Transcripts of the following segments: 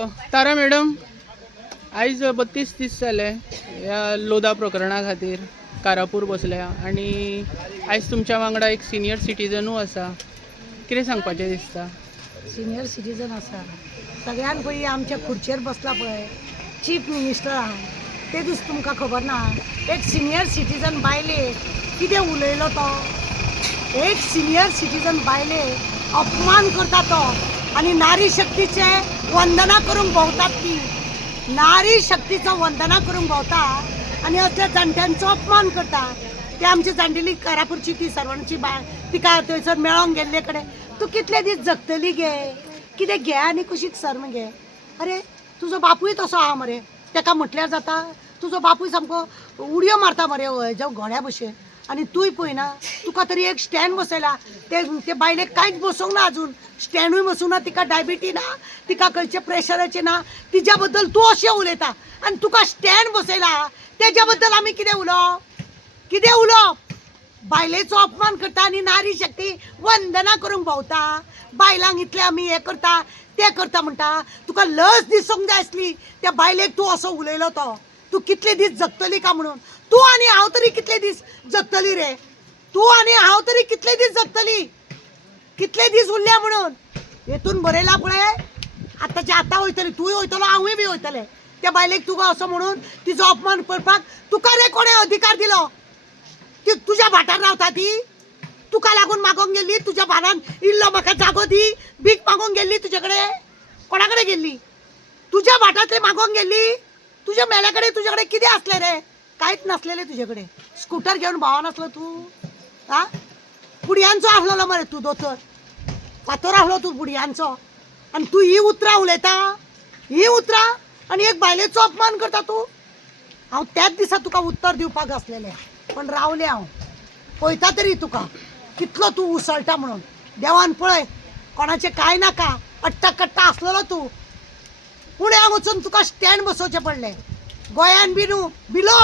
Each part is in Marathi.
तारा मॅडम, आयज 32 दीस जाले ह्या लोधा प्रकरणा खातीर कारापूर बसल्या आणि आयज तुमच्या वांगडा एक सिनियर सिटीजनू आसा. कितें सांगपाचें दिसता? सिनियर सिटीजन आसा सगळ्यान पयलीं आमच्या खुर्चेर बसला पळय चीफ मिनिस्टर आहा ते दीस तुमकां खबर ना एक सिनियर सिटीजन बायले कितें उलयलो तो. एक सिनियर सिटीजन बायले अपमान करता तो आणि नारी शक्तीचे वंदना करूंक भोंवतात ती. नारी शक्तीचं वंदना करूंक भोंवता आणि असल्या जाणट्यांचो अपमान करता. ते आमची जाणटेली कारापूरची ती सर्वांची बाय तिका थंयसर मेळोंक गेल्ले कडेन तूं कितले दीस जगतली गे, कितें घे आनी कशी शर्म घे. अरे तुजो बापूय तसो आहा मरे, ताका म्हटल्यार जाता. तुजो बापूय सामको उडयो मारता मरे हेज्या घोड्या भशेन आणि तूंय पळयना तुका तरी एक स्टँड बसयला. ते बायलेक कांयच बसोंक ना अजून, स्टँडूय बसूंक ना. तिका डायबिटी ना, तिका खंयचे प्रेशराचे ना, तिच्या बद्दल तूं अशें उलयता आनी तुका स्टँड बसयला. तेज्या बद्दल आमी कितें उलोवप? बायलेचो अपमान करता आणि नारी शक्ती वंदना करूंक भोंवता. बायलांक इतले आमी हें करता ते करता म्हणटा. तुका लज दिसूंक जाय आसली त्या बायलेक तूं असो उलयलो तो. तूं कितले दीस जगतली का म्हणून. तूं आनी हांव तरी कितले दीस जगतली रे. तूं आनी हांव तरी कितले दीस जगतली. कितले दीस उरल्या म्हणून हेतून बरयला पळय. आतांच्या आतां वयतली, तूंय वयतलो हांवूय बी वयतलें. त्या बायलेक तुका असो म्हणून तिचो अपमान करपाक तुका रे कोणें अधिकार दिलो? ती तुज्या भाटार रावता ती. तुका लागून मागोंक गेल्ली, तुज्या भारान इल्लो म्हाका जागो दी भीक मागोंक गेल्ली तुजे कडेन. कोणा कडेन गेल्ली? तुज्या भाटांतले मागोंक गेल्ली. तुज्या मेल्या कडेन तुजे कडेन कितें आसलें रे? कांयच नासलेलें तुजे कडेन. स्कूटर घेवन भावा नासलो तूं? हा, पुडयांचो आसलो मरे तूं दोतोर. फातर आसलो तूं पुडयांचो आनी तूं ही उतरां उलयता. ही उतरां आनी एक बायलेचो अपमान करता तूं. हांव त्याच दिसा तुका उत्तर दिवपाक आसलेलें पण रावलें हांव. पळयता तरी तुका कितलो तूं उसळटा म्हणून. देवान पळय कोणाचें कांय नाका, अट्टा कट्टा आसलेलो तूं. पुण्याक वचून तुका स्टँड बसोवचें पडलें. गोंयान बी न्हू बिलो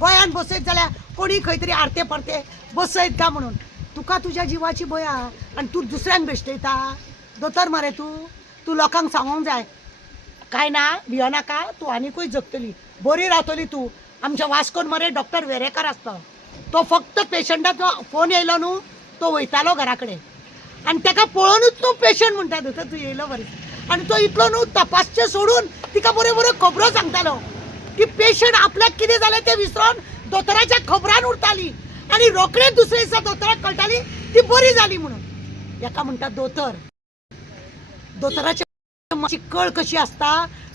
गोंयान बसयत जाल्यार कोणी खंय तरी आरते परते बसयत का म्हणून. तुका तुज्या जिवाची भंय आहा आनी तूं दुसऱ्यांक बेश्टयता. दोतोर मरे तूं लोकांक सांगोंक जाय कांय ना, भियोनाका, तूं आनिकूय जगतली, बरी रावतली तूं. आमच्या वास्कोन मरे डॉक्टर वेरेकर आसता. तो फक्त पेशंटाचो फोन येयलो न्हू तो वयतालो घरा कडेन आनी ताका पळोवनूच तूं पेशंट म्हणटा दोतोर तूं येयलो बरें. आनी तो इतलो न्हू तपासचें सोडून तिका बऱ्यो बऱ्यो खबरो सांगतालो की पेशंट आपल्याक कितें जालें तें विसरोन दोतोराच्या खबरान उरताली आनी रोखडेच दुसरे दिसा दोतोराक कळटाली ती बरी जाली म्हणून. हेका म्हणटा दोतोर. दोतोराची मातशी कळ कशी आसता,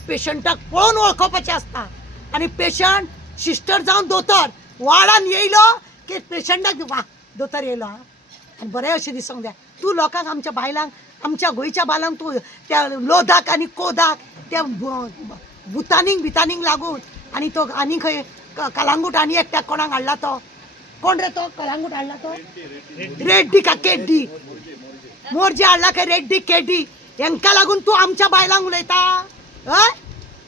पेशंटाक पळोवन वळखोवपाचें आसता. आनी पेशंट सिस्टर जावन दोतोर वार्डान येयलो की पेशंटाक वा दोतोर येयलो आनी बरें अशें दिसूंक जाय. तूं लोकांक आमच्या बायलांक आमच्या गोंयच्या बायलांक तूं त्या लोधाक आनी कोदाक त्या भुतानींक लागून आनी तो आनी खंय कलांगूट आनी एकट्याक कोणाक हाडला तो कोण रे तो कलांगूट हाडला तो रेड्डी का केड्डी मोर्जे हाडला काय रेड्डी केड्डी. हेंका लागून तूं आमच्या बायलांक उलयता. हय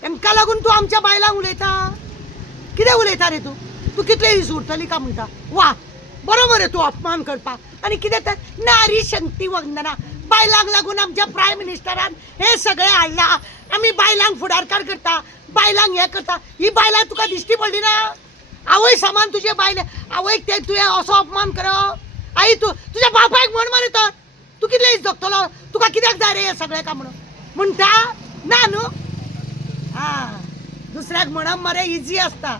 हेंका लागून तूं आमच्या बायलांक उलयता. कितें उलयता रे तूं कितले दीस उरतली का म्हणटा. वा बरो मरे तूं अपमान करपाक. आनी कितें तर नारी शक्ती वंदना बायलांक लागून आमच्या प्रायम मिनिस्टरान हे सगळें हाडला. आमी बायलांक फुडारकार करता, बायलांक हें करता. ही बायलां तुका दिश्टी पडली ना? आवय सामान तुजे बायले आवयक ते तुवें असो अपमान करप. आई तुज्या बापायक म्हण मरे तर तूं कितले दीस जगतलो. तुका कित्याक जाय रे हें सगळें का म्हणटा ना न्हू. हा दुसऱ्याक म्हणप मरे इजी आसता,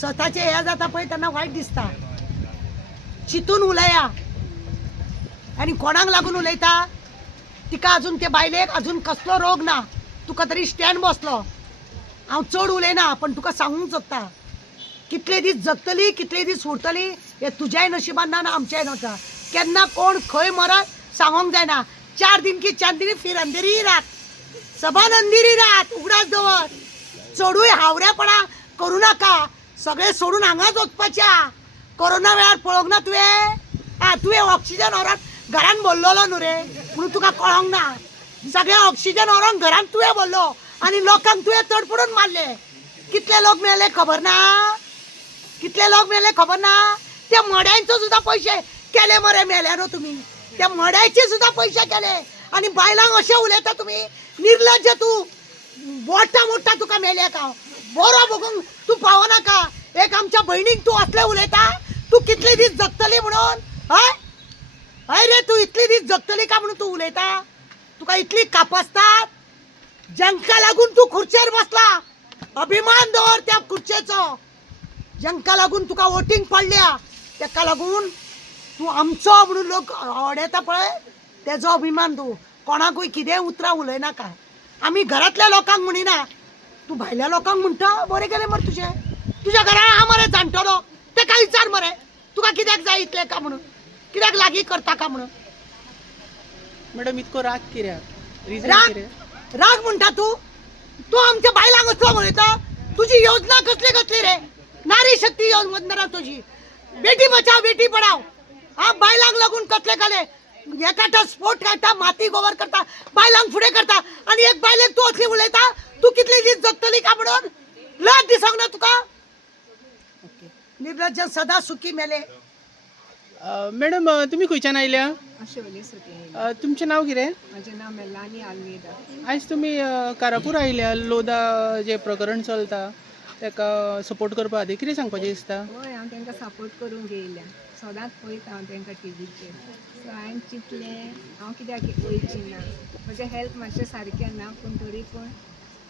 स्वताचें हें जाता पळय तेन्ना वायट दिसता. चिंतून उलया. आनी कोणाक लागून उलयता? तिका अजून ते बायलेक अजून कसलो रोग ना. तुका तरी स्टँड बसलो. हांव चड उलयना पण तुका सांगूंक सोदता कितले दीस जगतली कितले दीस उरतली हे तुज्याय नशिबान ना आमच्याय नशिबान. केन्ना कोण खंय मरत सांगोंक जायना. 4 दिन की चांदनी फिर अंधेरी रात, सबान अंधेरी रात. उगडास दवर. चडूय हावरेपणा करूं नाका. सगळें सोडून हांगाच वचपाच्या. कोरोना वेळार पळोवंक ना तुवें ऑक्सिजन व्हरोन घरान भरलोलो न्हू रे म्हणून तुका कळोंक ना. सगळे ऑक्सिजन व्हरोन घरान तुवें भरलो आनी लोकांक तुवें तडफडून मारले. कितले लोक मेले खबर ना? कितले लोक मेले खबर ना? त्या मड्यांचो सुद्धा पैसे केले मरे मेल्यारो तुमी. त्या मड्याचे सुद्धा पैसे केले आणि बायलांक असे उलयता तुम्ही. निर्लज्ज तू. मोठा मोठा तुका मेल्या का बरो बघून तू पावना का एक आमच्या बहिणीक तू असले उलयता तू कितले दीस जगतली म्हणून हय हय रे तू इतली दीस जगतली का म्हणून तू उलयता तुका इतली कापासतात जंका लागून तू खुर्चेर बसला अभिमान दवर त्या खुर्चेचो जंका लागून तुका वोटिंग पडल्या तेका लागून तू आमचो म्हणून लोक आवडता पळय तेजो अभिमान तू कोणाकूय कितें उतरां उलयनाका आमी घरांतल्या लोकांक म्हणिना तू भायल्या लोकांक म्हणटा बरें गेलें मरे तुज्या घरान हा मरे जाणटलो तेका विचार मरे तुका कित्याक जाय इतलें का म्हणून कित्याक लागीं करता का म्हणून मॅडम इतको राग कित्याक रिजन राग कितें राग म्हणटा तू तू आमच्या बायलांक असलो म्हणटा तुझी योजना कसली कसली रे नारी शक्ती योजना तुझी बेटी बचाव बेटी पढाव हा बायलांक लागून कसले काले एकाटा स्पोर्ट काढता माती गोवर करता बायलांक फुडें करता आणि एक बायलेक तू असली उलयता तू कितली दीस जगतली का म्हणून लज दिसोंक ना तुका ओके निर्लज्ज सदा सुखी मेले मॅडम तुमी खंयच्यान आयल्या शेवले सुटी तुमचें नांव कितें म्हजें नांव मेलानी आल्मेदा आयज तुमी कारापूर आयल्या लोदा जे प्रकरण चलता ताका सपोर्ट करपा खातीर कितें सांगपाचें दिसता हय हांव तांकां सपोर्ट करूंक येयल्या सदांच पळयता हांव तांकां टीव्हीचेर सो हांवें चिंतलें हांव कित्याक वयची ना म्हजें हेल्थ मातशें सारकें ना पूण तरी पूण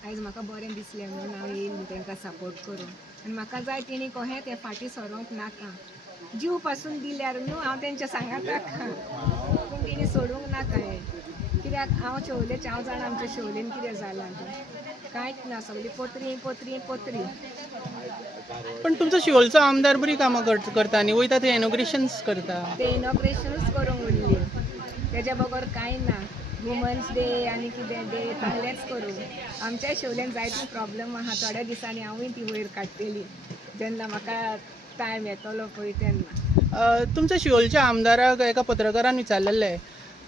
आयज म्हाका बरें दिसलें म्हणून हांव येयलें तांकां सपोर्ट करूंक आनी म्हाका जाय तेणी कशें तें फाटीं सरोंक नाका जीव पासून दिल्यार न्हू हांव तेंच्या सांगात पूण तेणी सोडूंक नाका हें कित्याक हांव शेवलेचें हांव जाणा आमच्या शेवलेन कितें जालां तें कांयच ना सगळी पोत्री पोत्री पोत्री पण तुमचो शिवोलचो आमदार बरी कामां करता न्ही वयता थंय इनॉग्रेशन्स करता ते इनॉग्रेशनूच करूंक उरली तेज्या बगर कांय ना वुमन्स डे आनी कितें डे तसलेंच करूं आमच्या शेवलेन जायते प्रॉब्लम आहा थोड्या दिसांनी हांवूय ती वयर काडटली जेन्ना म्हाका टायम येतलो पळय तेन्ना तुमच्या शिवोलच्या आमदाराक एका पत्रकारान विचारलेलें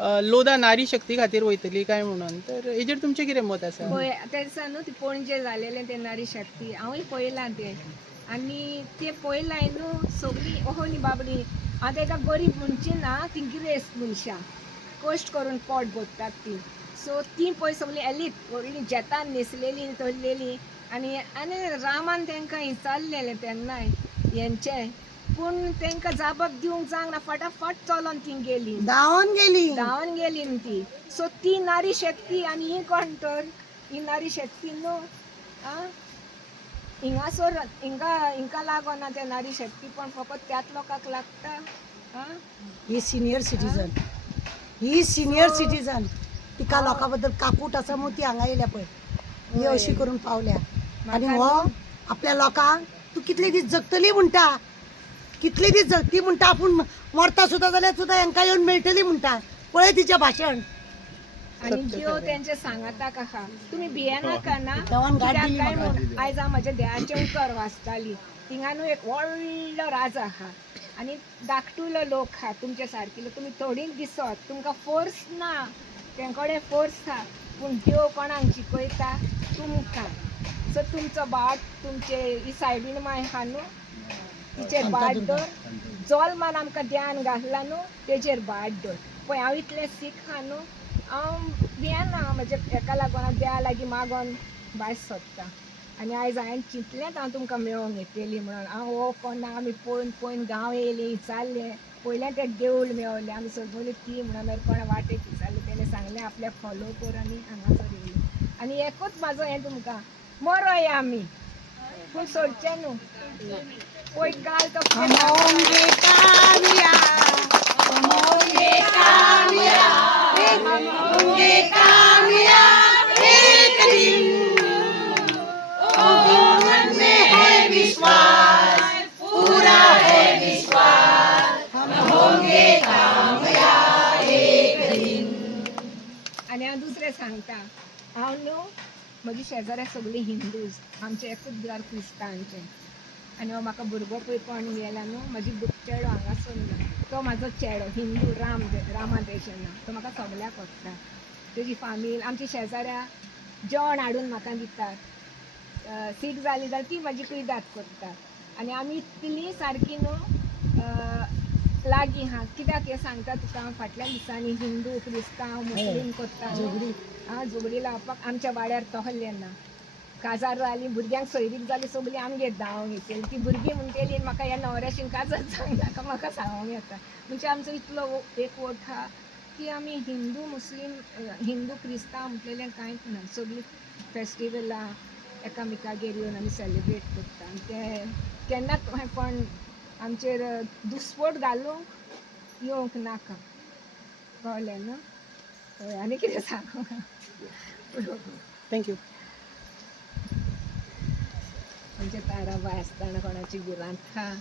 लोदा नारी शक्ती खातीर वयतली काय म्हणून तर हेजेर तुमचें कितें मत आसा पळय त्या दिसा न्हू ती पणजे जालेलें तें नारी शक्ती हांवूय पळयलां तें आनी तें पळयलां न्हू सगळीं ओहोली बाबडी हांव ताका गरीब म्हणची ना ती गिरेस्त मनशां कश्ट करून पोट भरतात ती सो ती पळय सगळीं एलीत व्हडलीं जेतान न्हेसलेलीं धरलेलीं आनी आनी रामान तांकां विचारलेलें तेन्नाय हेंचें पूण तांकां जापक दिवंक जावंक ना फटाफट चलोन ती गेली धांवन गेली न्ही ती सो ती नारी शक्ती आनी ही कोण तर ही नारी शक्ती न्हू आं हिंगासोर हिंका लागोना ते नारी शक्ती पण फकत त्याच लोकांक लागता आं ही सिनियर सिटीजन तिका लोकां बद्दल काकूट आसा म्हूण ती हांगा येयल्या पळय ही अशी करून पावल्या आनी हो आपल्या लोकांक तू कितले दीस जगतली म्हणटा कितले दीस जगती म्हणटा आपूण मरता सुद्दां जाल्यार सुद्दां हांकां येवन मेळटली म्हणटा पळय तिचें भाशण आनी ज्यो तेंचे सांगाताक आहा तुमी भियेनाका ना देवान गाठ कित्याक दिली काय म्हाका. म्हूण आयज हांव म्हाज्या देवाचें उतर वाचताली थिंगा न्हू एक व्हडलो राज आहा आनी धाकटुलो लोक आहा तुमचे सारकिलो तुमी थोडींच दिसत तुमकां फोर्स ना तेंकडे फोर्स आहा पूण देव कोणाक शिकयता तुमकां सो तुमचो बाट तुमचे ही सायडीन माय आहा न्हू तिचेर बाट दवर जल्मान आमकां ध्यान घातला न्हू तेजेर बाट दवर पळय हांव इतलें सीख आहा न्हू हांव भियेना म्हाज्या हेका लागून हांव देवा लागीं मागोन भायर सोदतां आनी आयज हांवें चिंतलेंच हांव तुमकां मेळोंक येतली म्हणून हांव हो कोणा आमी पळोवन पळोवन गांव येयलीं चाललें पयलें तें देवूळ मेळलें आमी सगळीं ती म्हणून कोणा वाटेक विचारलें तेणें सांगलें आपल्याक फॉलो कर आनी हांगासर येयलीं आनी एकूच म्हाजो हें तुमकां मरोया आमी पूण सोडचें न्हू पळय गाल तो आनी हांव दुसरें सांगता हांव न्हू म्हजी शेजाऱ्या सगळीं हिंदूज आमचें एकूच घर क्रिस्तांवांचें आनी हो म्हाका भुरगो पळय कोण गेला न्हू म्हाजी चेडो हांगासर ना तो म्हाजो चेडो हिंदू रामा देशना तो म्हाका सगल्याक वखदा तेजी फामील आमची शेजाऱ्या जेवण हाडून म्हाका दितात सीख जाली जाल्यार ती म्हाजी कुयदाद करता आनी आमी इतलीं सारकीं न्हू लागीं हा कित्याक हें सांगता तुका फाटल्या दिसांनी हिंदू क्रिस्तांव मुस्लीम करता झगडी लावपाक आमच्या वाड्यार तोहल्लें ना काजार जाली भुरग्यांक सोयरीक जाली सगळीं आमगेर धांवोंक येतली ती भुरगीं म्हणटली म्हाका ह्या न्हवऱ्याशीं काजर जावंक नाका म्हाका सांगोंक येता म्हणजे आमचो इतलो एक वोट आहा की आमी हिंदू मुस्लीम हिंदू क्रिस्तांव म्हटलेलें कांयच ना सगळीं फेस्टिवलां एकामेकागेर येवन आमी सेलिब्रेट करता आनी ते केन्नाच पण आमचेर दुस्फोट घालूंक येवंक नाका कळ्ळें न्हू हय आनी कितें सांगू थँक्यू. म्हणजे ताराबाय आसतना कोणाची भिरांत हांव